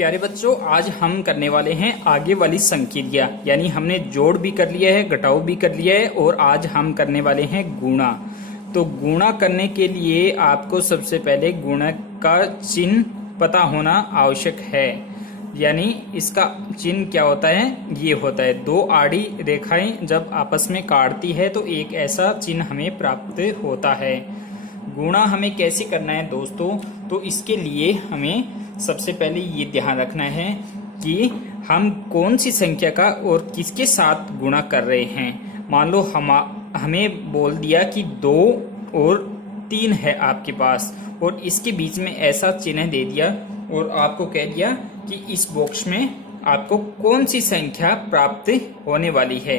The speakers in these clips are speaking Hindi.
प्यारे बच्चों, आज हम करने वाले हैं आगे वाली संक्रिया। यानी हमने जोड़ भी कर लिया है, घटाव भी कर लिया है और आज हम करने वाले हैं गुणा। तो गुणा करने के लिए आपको सबसे पहले गुणा का चिन्ह पता होना आवश्यक है। यानी इसका चिन्ह क्या होता है? ये होता है दो आड़ी रेखाएं जब आपस में काटती है तो एक ऐसा चिन्ह हमें प्राप्त होता है। गुणा हमें कैसे करना है दोस्तों? तो इसके लिए हमें सबसे पहले ये ध्यान रखना है कि हम कौन सी संख्या का और किसके साथ गुणा कर रहे हैं। मान लो हमें बोल दिया कि 2 और 3 है आपके पास और इसके बीच में ऐसा चिन्ह दे दिया और आपको कह दिया कि इस बॉक्स में आपको कौन सी संख्या प्राप्त होने वाली है।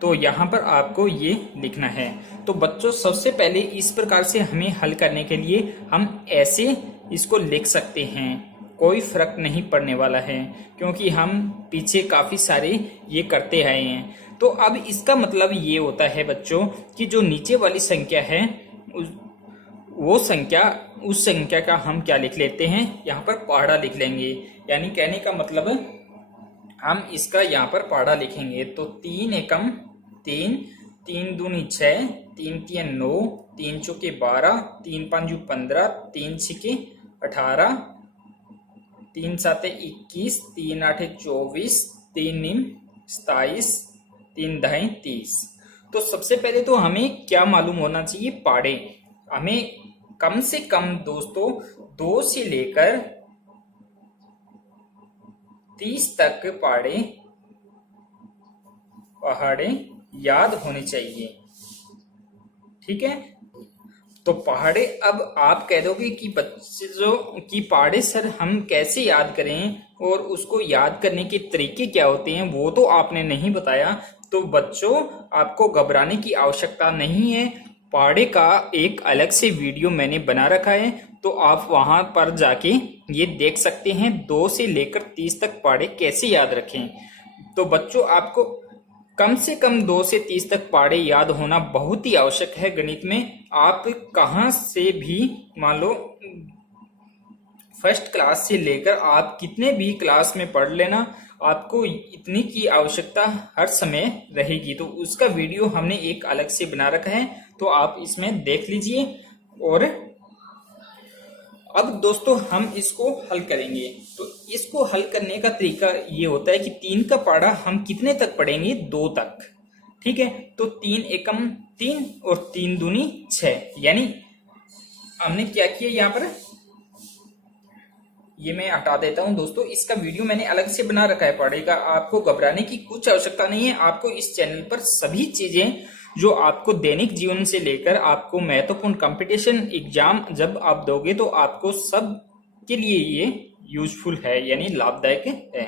तो यहाँ पर आपको ये लिखना है। तो बच्चों, सबसे पहले इस प्रकार से हमें हल करने के लिए हम ऐसे इसको लिख सकते हैं, कोई फर्क नहीं पड़ने वाला है क्योंकि हम पीछे काफी सारे ये करते आए हैं। तो अब इसका मतलब ये होता है बच्चों कि जो नीचे वाली संख्या है उस संख्या का हम क्या लिख लेते हैं, यहाँ पर पहाड़ा लिख लेंगे। यानी कहने का मतलब हम इसका यहाँ पर पहाड़ा लिखेंगे। तो 3 एकम 3, 3 दूनी 6, 3 तिया 9, 3 चौके 12, 3 पांचू 15, 3 छिके 18, 3 साते 21, 3 आठे 24, 3 नीम 27, 3 दहें 30। तो सबसे पहले तो हमें क्या मालूम होना चाहिए? पाड़े। हमें कम से कम दोस्तों 2 से लेकर 30 तक पहाड़े याद होने चाहिए। ठीक है। तो पहाड़े, अब आप कह दोगे कि बच्चे कि पहाड़े सर हम कैसे याद करें और उसको याद करने के तरीके क्या होते हैं, वो तो आपने नहीं बताया। तो बच्चों, आपको घबराने की आवश्यकता नहीं है। पहाड़े का एक अलग से वीडियो मैंने बना रखा है, तो आप वहां पर जाके ये देख सकते हैं 2 से लेकर 30 तक पहाड़े कैसे याद रखें। तो बच्चों, आपको कम से कम 2 से 30 तक पहाड़े याद होना बहुत ही आवश्यक है गणित में। आप कहां से भी, मान लो फर्स्ट क्लास से लेकर आप कितने भी क्लास में पढ़ लेना, आपको इतनी की आवश्यकता हर समय रहेगी। तो उसका वीडियो हमने एक अलग से बना रखा है, तो आप इसमें देख लीजिए। और अब दोस्तों हम इसको हल करेंगे। तो इसको हल करने का तरीका ये होता है कि 3 का पहाड़ा हम कितने तक पढ़ेंगे? 2 तक। ठीक है। तो 3 एकम 3 और 3 दूनी 6। यानी हमने क्या किया यहाँ पर, ये मैं हटा देता हूं दोस्तों। इसका वीडियो मैंने अलग से बना रखा है पहाड़े का। आपको घबराने की कुछ आवश्यकता नहीं है। आपको इस चैनल पर सभी चीजें जो आपको दैनिक जीवन से लेकर आपको महत्वपूर्ण कंपटीशन एग्जाम जब आप दोगे तो आपको सब के लिए ये यूजफुल है, यानी लाभदायक है।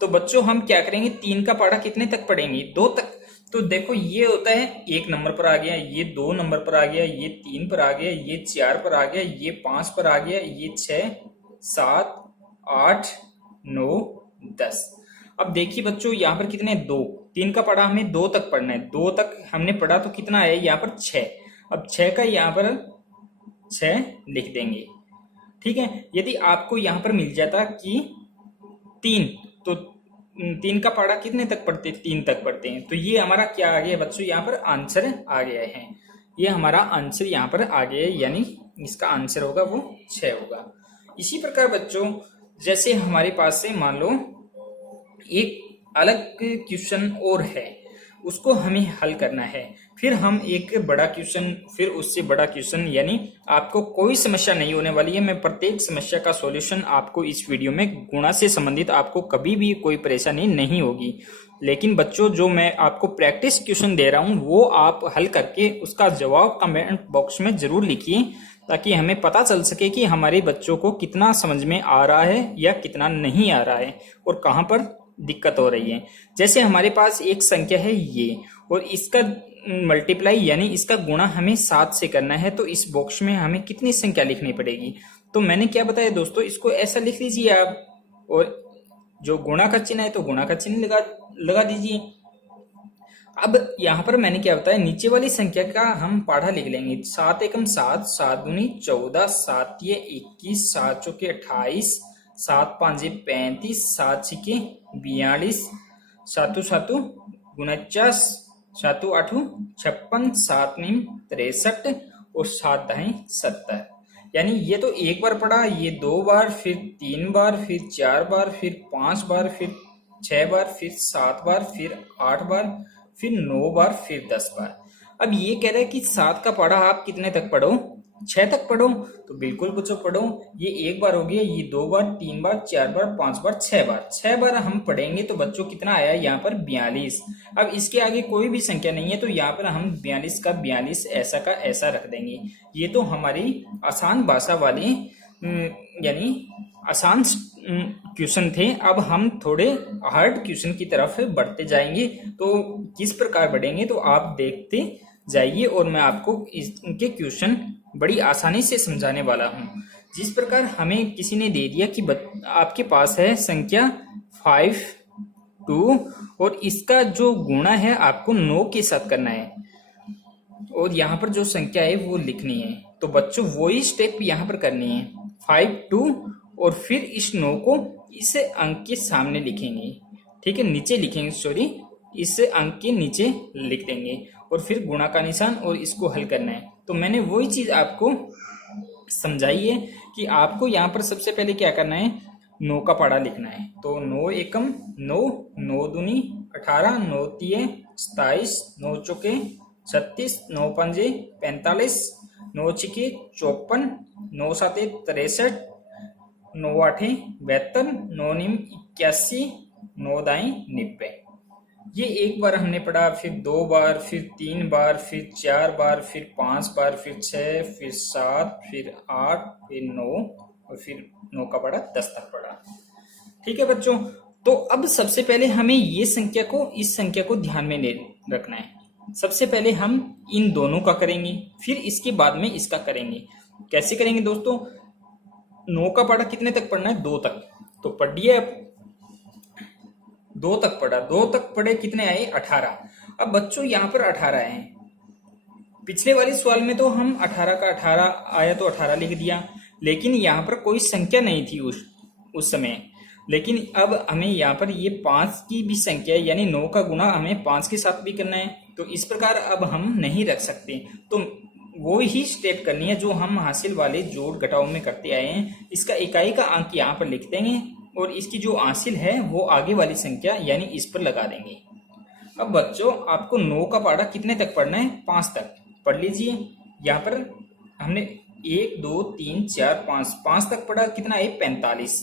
तो बच्चों, हम क्या करेंगे? 3 का पहाड़ा कितने तक पढ़ेंगे? 2 तक। तो देखो, ये होता है 1 नंबर पर आ गया, ये 2 नंबर पर आ गया, ये 3 पर आ गया, ये 4 पर आ गया, ये 5 पर आ गया, ये 6, 7, 8, 9, 10। अब देखिए बच्चों, यहाँ पर कितने? 2। 3 का पढ़ा हमें 2 तक पढ़ना है। 2 तक हमने पढ़ा तो कितना है यहाँ पर? 6। अब 6 का यहाँ पर 6 लिख देंगे। ठीक है। यदि आपको यहाँ पर मिल जाता कि 3, तो 3 का पढ़ा कितने तक पढ़ते? 3 तक पढ़ते हैं। तो ये हमारा क्या आ गया बच्चों? यहाँ पर आंसर आ गया है। ये हमारा आंसर यहाँ पर आ गया है, यानी इसका आंसर होगा वो 6 होगा। इसी प्रकार बच्चों, जैसे हमारे पास से मान लो एक अलग क्वेश्चन और है, उसको हमें हल करना है। फिर हम एक बड़ा क्वेश्चन, फिर उससे बड़ा क्वेश्चन, यानी आपको कोई समस्या नहीं होने वाली है। मैं प्रत्येक समस्या का सॉल्यूशन आपको इस वीडियो में, गुणा से संबंधित आपको कभी भी कोई परेशानी नहीं होगी। लेकिन बच्चों, जो मैं आपको प्रैक्टिस क्वेश्चन दे रहा हूं वो आप हल करके उसका जवाब कमेंट बॉक्स में जरूर लिखिए, ताकि हमें पता चल सके कि हमारे बच्चों को कितना समझ में आ रहा है या कितना नहीं आ रहा है और कहाँ पर दिक्कत हो रही है। जैसे हमारे पास एक संख्या है ये, और इसका मल्टीप्लाई यानी इसका गुणा हमें 7 से करना है। तो इस बॉक्स में हमें कितनी संख्या लिखनी पड़ेगी? तो मैंने क्या बताया दोस्तों, इसको ऐसा लिख लीजिए आप, और जो गुणा का चिन्ह है तो गुणा का चिन्ह लगा दीजिए। अब यहाँ पर मैंने क्या बताया, नीचे वाली संख्या का हम पहाड़ा लिख लेंगे। 7 एकम 7, 7 दूनी 14, 7 तिये 21, 7 चौके 28, सात पाँचे 35, सात छिके 42, सातु सातु 49, सातु आठू 56, सात नीम 63 और सात दाएं 70। यानी ये तो एक बार पढ़ा, ये 2 बार, फिर 3 बार, फिर 4 बार, फिर 5 बार, फिर 6 बार, फिर 7 बार, फिर 8 बार, फिर 9 बार, फिर 10 बार। अब ये कह रहा है कि 7 का पढ़ा आप कितने तक पढ़ो, 6 तक पढ़ो। तो बिल्कुल बच्चों पढ़ो। ये एक बार हो गया, ये 2 बार, 3 बार, 4 बार, 5 बार, 6 बार। 6 बार हम पढ़ेंगे तो बच्चों कितना आया यहाँ पर 42। अब इसके आगे कोई भी संख्या नहीं है तो यहाँ पर हम 42 का 42 ऐसा का ऐसा रख देंगे। ये तो हमारी आसान भाषा वाले यानी आसान क्वेश्चन थे। अब हम थोड़े हार्ड क्वेश्चन की तरफ बढ़ते जाएंगे। तो किस प्रकार बढ़ेंगे तो आप देखते जाइए और मैं आपको इनके क्वेश्चन बड़ी आसानी से समझाने वाला हूँ। जिस प्रकार हमें किसी ने दे दिया कि आपके पास है संख्या 5, 2 और इसका जो गुणा है आपको 9 के साथ करना है और यहाँ पर जो संख्या है वो लिखनी है। तो बच्चों वही स्टेप यहाँ पर करनी है, 5, 2 और फिर इस 9 को इस अंक के सामने लिखेंगे। ठीक है, नीचे लिखेंगे, सॉरी, इस अंक के नीचे लिख देंगे और फिर गुणा का निशान और इसको हल करना है। तो मैंने वही चीज आपको समझाई है कि आपको यहाँ पर सबसे पहले क्या करना है, 9 का पढ़ा लिखना है। तो 9 एकम 9, 9 दूनी 18, 9 तिये 27, 9 चौके 36, 9 पंजे 45, 9 छिके 54, 9 साते 63, 9 आठे 72, 9 नीम 81, 9 दाएं 90। ये एक बार हमने पढ़ा, फिर 2 बार, फिर 3 बार, फिर 4 बार, फिर 5 बार, फिर 6, फिर 7, फिर 8, फिर 9 और फिर 9 का पढ़ा 10 तक पढ़ा। ठीक है बच्चों, तो अब सबसे पहले हमें ये संख्या को, इस संख्या को ध्यान में रखना है। सबसे पहले हम इन दोनों का करेंगे, फिर इसके बाद में इसका करेंगे। कैसे करेंगे दोस्तों, 9 का पढ़ा कितने तक पढ़ना है, 2 तक। तो पढ़िए, 2 तक पढ़ा, 2 तक पढ़े कितने आए, 18। अब बच्चों यहाँ पर 18 है। पिछले वाले सवाल में तो हम 18 का 18 आया तो 18 लिख दिया, लेकिन यहाँ पर कोई संख्या नहीं थी उस समय। लेकिन अब हमें यहाँ पर ये 5 की भी संख्या यानी 9 का गुणा हमें 5 के साथ भी करना है। तो इस प्रकार अब हम नहीं रख सकते, तो वो ही स्टेप करनी है जो हम हासिल वाले जोड़ घटाव में करते आए हैं। इसका इकाई का अंक यहाँ पर लिख देंगे और इसकी जो हासिल है वो आगे वाली संख्या यानी इस पर लगा देंगे। अब बच्चों आपको 9 का पढ़ा कितने तक पढ़ना है, 5 तक पढ़ लीजिए। यहाँ पर हमने 1, 2, 3, 4, 5 तक पढ़ा, कितना है 45,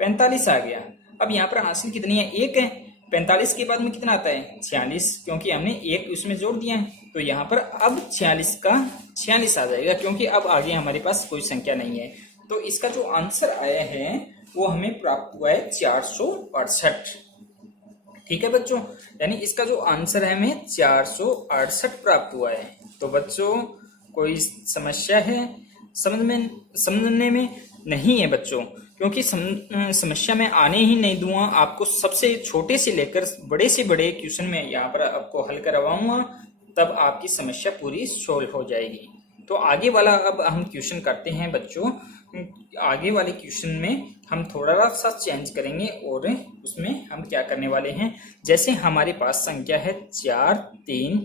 45 आ गया। अब यहाँ पर हासिल कितनी है, 1 है। 45 के बाद में कितना आता है, 46, क्योंकि हमने 1 उसमें जोड़ दिया है। तो यहाँ पर अब 46 का 46 आ जाएगा, क्योंकि अब आगे हमारे पास कोई संख्या नहीं है। तो इसका जो आंसर आया है वो हमें प्राप्त हुआ है 468। ठीक है बच्चों, यानी इसका जो आंसर है हमें 468 प्राप्त हुआ है। तो बच्चों कोई समस्या है समझने में नहीं है बच्चों, क्योंकि समस्या में आने ही नहीं दूंगा। आपको सबसे छोटे से लेकर बड़े से बड़े क्वेश्चन में यहाँ पर आपको हल करवाऊंगा, तब आपकी समस्या पूरी सोल्व हो जाएगी। तो आगे वाला अब हम क्वेश्चन करते हैं बच्चों। आगे वाले क्वेश्चन में हम थोड़ा सा चेंज करेंगे और उसमें हम क्या करने वाले हैं, जैसे हमारे पास संख्या है 4, 3,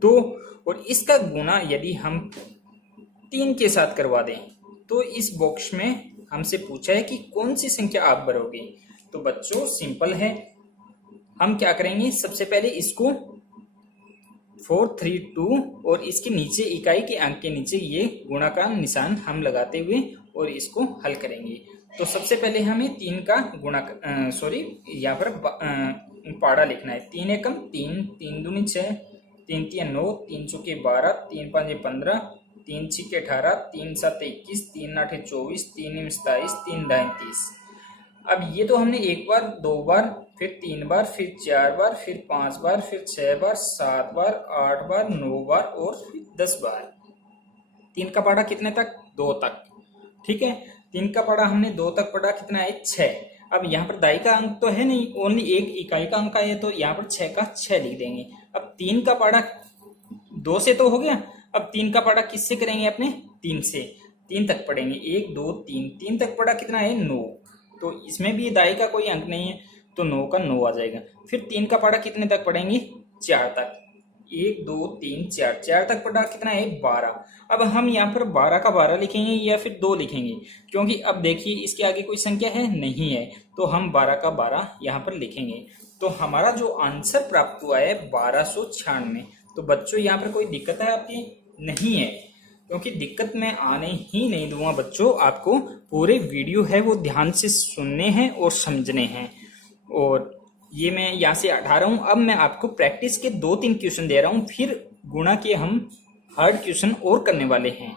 2 और इसका गुणा यदि हम 3 के साथ करवा दें तो इस बॉक्स में हमसे पूछा है कि कौन सी संख्या आप भरोगे। तो बच्चों सिंपल है, हम क्या करेंगे, सबसे पहले इसको 4, 3, 2 और इसके नीचे इकाई के अंक के नीचे ये गुणा का निशान हम लगाते हुए और इसको हल करेंगे। तो सबसे पहले हमें 3 का गुणा यहाँ पर पाड़ा लिखना है। 3 एकम 3, 3 दूनी 6, 3 तिया 9, 3 चौके 12, 3 पंजे 15, 3 छिके 18, 3 साते 21, 3 आठे 24, 3 नीम 27, 3 दाएं 30। अब ये तो हमने 1 बार, 2 बार, फिर 3 बार, फिर 4 बार, फिर 5 बार, फिर 6 बार, 7 बार, 8 बार, 9 बार और फिर 10 बार। 3 का पढ़ा कितने तक, 2 तक। ठीक है, 3 का पढ़ा हमने 2 तक पढ़ा, कितना है 6। अब यहाँ पर दाई का अंक तो है नहीं, ओनली एक इकाई का अंक है, तो यहाँ पर 6 का 6 लिख देंगे। अब 3 का पढ़ा 2 से तो हो गया, अब 3 का पढ़ा किससे करेंगे, अपने 3 से। 3 तक पढ़ेंगे, 1, 2, 3, 3 तक पढ़ा कितना है 9। तो इसमें भी दाई का कोई अंक नहीं है, तो 9 का 9 आ जाएगा। फिर 3 का पढ़ा कितने तक पढ़ेंगे? 4 तक। 1 2 3 4, 4 तक पढ़ा कितना है? 12। अब हम यहाँ पर 12 का 12 लिखेंगे या फिर 2 लिखेंगे, क्योंकि अब देखिए इसके आगे कोई संख्या है नहीं है, तो हम 12 का 12 यहाँ पर लिखेंगे। तो हमारा जो आंसर प्राप्त हुआ है 1296। तो बच्चों यहाँ पर कोई दिक्कत है आपकी? नहीं है, क्योंकि दिक्कत मैं आने ही नहीं दूंगा बच्चों। आपको पूरे वीडियो है वो ध्यान से सुनने हैं और समझने हैं। और ये मैं यहाँ से हटा रहा हूँ। अब मैं आपको प्रैक्टिस के 2-3 क्वेश्चन दे रहा हूँ, फिर गुणा के हम हार्ड क्वेश्चन और करने वाले हैं।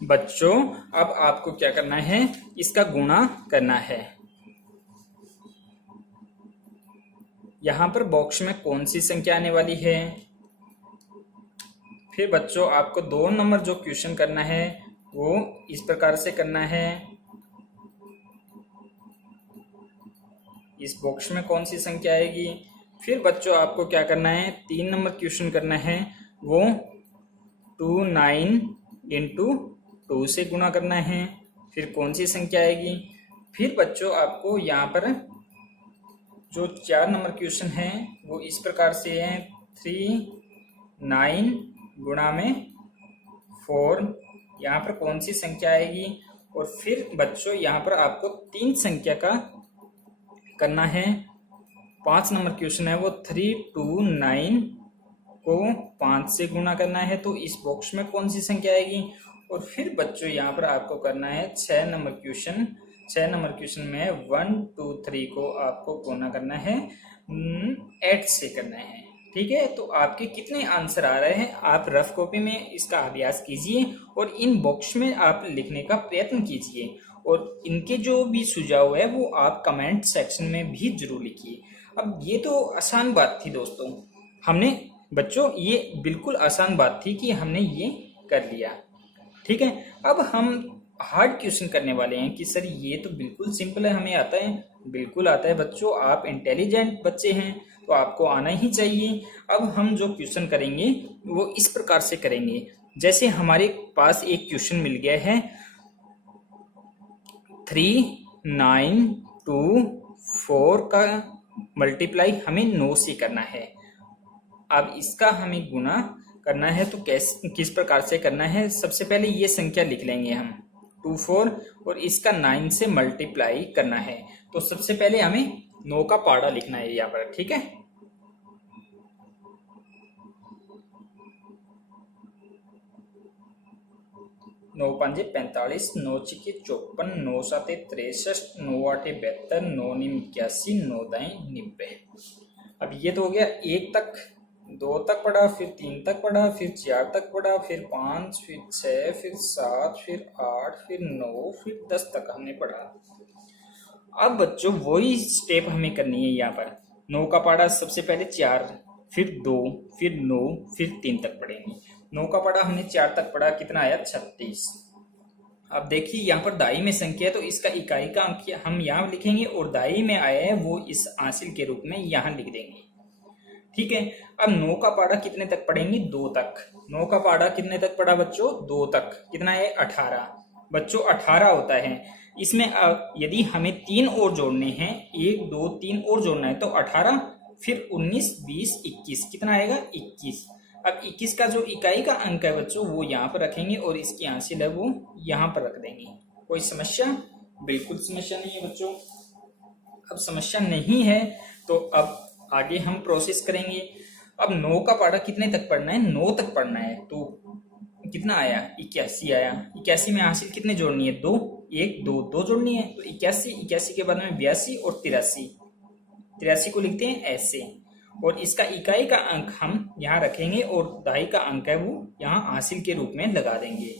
बच्चों अब आपको क्या करना है? इसका गुणा करना है। यहाँ पर बॉक्स में कौन सी संख्या आने वाली है? फिर बच्चों आपको 2 नंबर जो क्वेश्चन करना है वो इस प्रकार से करना है। इस बॉक्स में कौन सी संख्या आएगी? फिर बच्चों आपको क्या करना है? 3 नंबर क्वेश्चन करना है, वो 29 इंटू 2 से गुणा करना है। फिर कौन सी संख्या आएगी? फिर बच्चों आपको यहाँ पर जो 4 नंबर क्वेश्चन है वो इस प्रकार से है, 3 9 गुणा में 4, यहाँ पर कौन सी संख्या आएगी? और फिर बच्चों यहाँ पर आपको 3 संख्या का करना है। 5 नंबर क्वेश्चन है वो 329 को 5 से गुणा करना है, तो इस बॉक्स में कौन सी संख्या आएगी? और फिर बच्चों यहाँ पर आपको करना है 6 नंबर क्वेश्चन। 6 नंबर क्वेश्चन में 1 2 3 को आपको गुणा करना है 8 से करना है। ठीक है, तो आपके कितने आंसर आ रहे हैं? आप रफ कॉपी में इसका अभ्यास कीजिए और इन बॉक्स में आप लिखने का प्रयत्न कीजिए, और इनके जो भी सुझाव है वो आप कमेंट सेक्शन में भी जरूर लिखिए। अब ये तो आसान बात थी दोस्तों, हमने बच्चों ये बिल्कुल आसान बात थी कि हमने ये कर लिया। ठीक है, अब हम हार्ड क्वेश्चन करने वाले हैं कि सर ये तो बिल्कुल सिंपल है, हमें आता है। बिल्कुल आता है बच्चों, आप इंटेलिजेंट बच्चे हैं तो आपको आना ही चाहिए। अब हम जो क्वेश्चन करेंगे वो इस प्रकार से करेंगे, जैसे हमारे पास एक क्वेश्चन मिल गया है 3 9 2 4 का मल्टीप्लाई हमें 9 से करना है। अब इसका हमें गुना करना है, तो किस प्रकार से करना है? सबसे पहले ये संख्या लिख लेंगे हम 24, और इसका 9 से मल्टीप्लाई करना है। तो सबसे पहले हमें 9 का पाड़ा लिखना है यहाँ पर। ठीक है, 9 5 45, 9 6 54, 9 7 63, 9 8 72, 9 9 81, 9 9 90। अब ये तो हो गया 1 तक, 2 तक पढ़ा, फिर 3 तक पढ़ा, फिर 4 तक पढ़ा, फिर 5, फिर 6, फिर 7, फिर 8, फिर 9, फिर 10 तक हमने पढ़ा। अब बच्चों वही स्टेप हमें करनी है यहाँ पर। 9 का पढ़ा सबसे पहले 4, फिर 2, फिर 9, फिर 3 तक पढ़ेंगे। 9 का पढ़ा हमने 4 तक पढ़ा, कितना आया? 36। अब देखिए यहाँ पर दाई में संख्या है तो इसका इकाई का अंक हम यहाँ लिखेंगे, और दाई में आया है वो इस हासिल के रूप में यहाँ लिख देंगे। ठीक है, अब 9 का पाड़ा कितने तक पढ़ेंगे? 2 तक। 9 का पाड़ा कितने तक पढ़ा बच्चों? 2 तक। कितना है? 18। बच्चों 18 होता है। इसमें यदि हमें 3 और जोड़ने हैं, 1 2 3 और जोड़ना है, तो 18, फिर 19 20 21, कितना आएगा? 21। अब 21 का जो इकाई का अंक है बच्चों वो यहाँ पर रखेंगे, और इसकी हासिल है वो यहाँ पर रख देंगे। कोई समस्या? बिल्कुल समस्या नहीं है बच्चों। अब समस्या नहीं है तो अब आगे हम प्रोसेस करेंगे। अब 9 का पारा कितने तक पढ़ना है? 9 तक पढ़ना है, तो कितना आया? 81 आया। 81 में हासिल कितने जोड़नी है? 2, 1 2 2 जोड़नी है, तो 81। 81 के बाद में 82 और 83। 83 को लिखते हैं ऐसे, और इसका इकाई का अंक हम यहाँ रखेंगे, और दाई का अंक है वो यहाँ हासिल के रूप में लगा देंगे।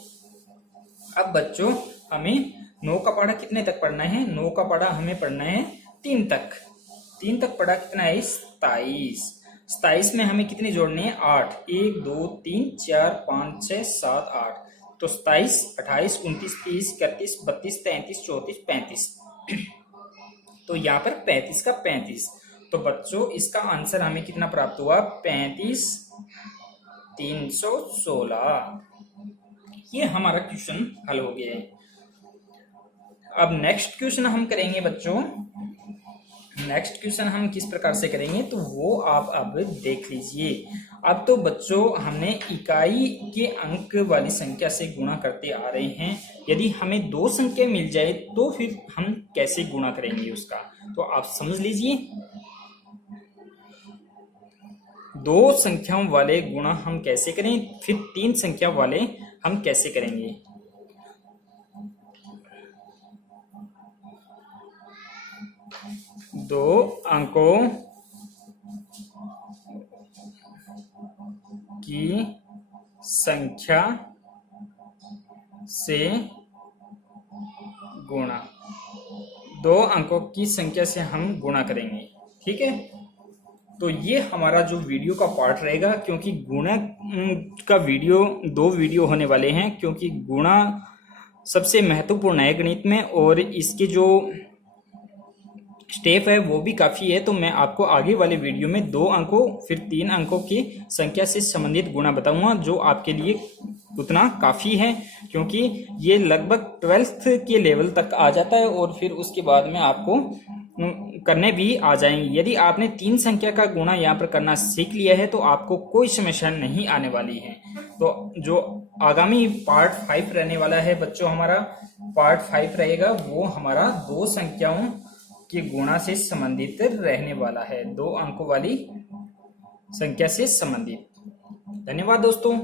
अब बच्चों हमें 9 का पारा कितने तक पढ़ना है? 9 का पारा हमें पढ़ना है 3 तक। 3 तक पढ़ा कितना है? 27। 27 में हमें कितने जोड़ने हैं? 8। 1 2 3 4 5 6 7 8। तो 27 28 29 30 31 32 33 34 35। तो यहाँ पर 35 का 35। तो बच्चों इसका आंसर हमें कितना प्राप्त हुआ? 35 316। ये हमारा क्वेश्चन हल हो गया है। अब नेक्स्ट क्वेश्चन हम करेंगे बच्चों। नेक्स्ट क्वेश्चन हम किस प्रकार से करेंगे तो वो आप अब देख लीजिए। अब तो बच्चों हमने इकाई के अंक वाली संख्या से गुणा करते आ रहे हैं। यदि हमें दो संख्या मिल जाए तो फिर हम कैसे गुणा करेंगे उसका, तो आप समझ लीजिए। दो संख्याओं वाले गुणा हम कैसे करें, फिर तीन संख्या वाले हम कैसे करेंगे। दो अंकों की संख्या से गुणा, दो अंकों की संख्या से हम गुणा करेंगे। ठीक है, तो ये हमारा जो वीडियो का पार्ट रहेगा, क्योंकि गुणा का वीडियो दो वीडियो होने वाले हैं, क्योंकि गुणा सबसे महत्वपूर्ण है गणित में और इसके जो स्टेप है वो भी काफी है। तो मैं आपको आगे वाले वीडियो में दो अंकों फिर तीन अंकों की संख्या से संबंधित गुणा बताऊंगा, जो आपके लिए उतना काफी है, क्योंकि ये लगभग 12th के लेवल तक आ जाता है और फिर उसके बाद में आपको करने भी आ जाएंगे। यदि आपने तीन संख्या का गुणा यहाँ पर करना सीख लिया है तो आपको कोई समस्या नहीं आने वाली है। तो जो आगामी पार्ट 5 रहने वाला है बच्चों, हमारा पार्ट 5 रहेगा, वो हमारा दो संख्याओं के गुणा से संबंधित रहने वाला है, दो अंकों वाली संख्या से संबंधित। धन्यवाद दोस्तों।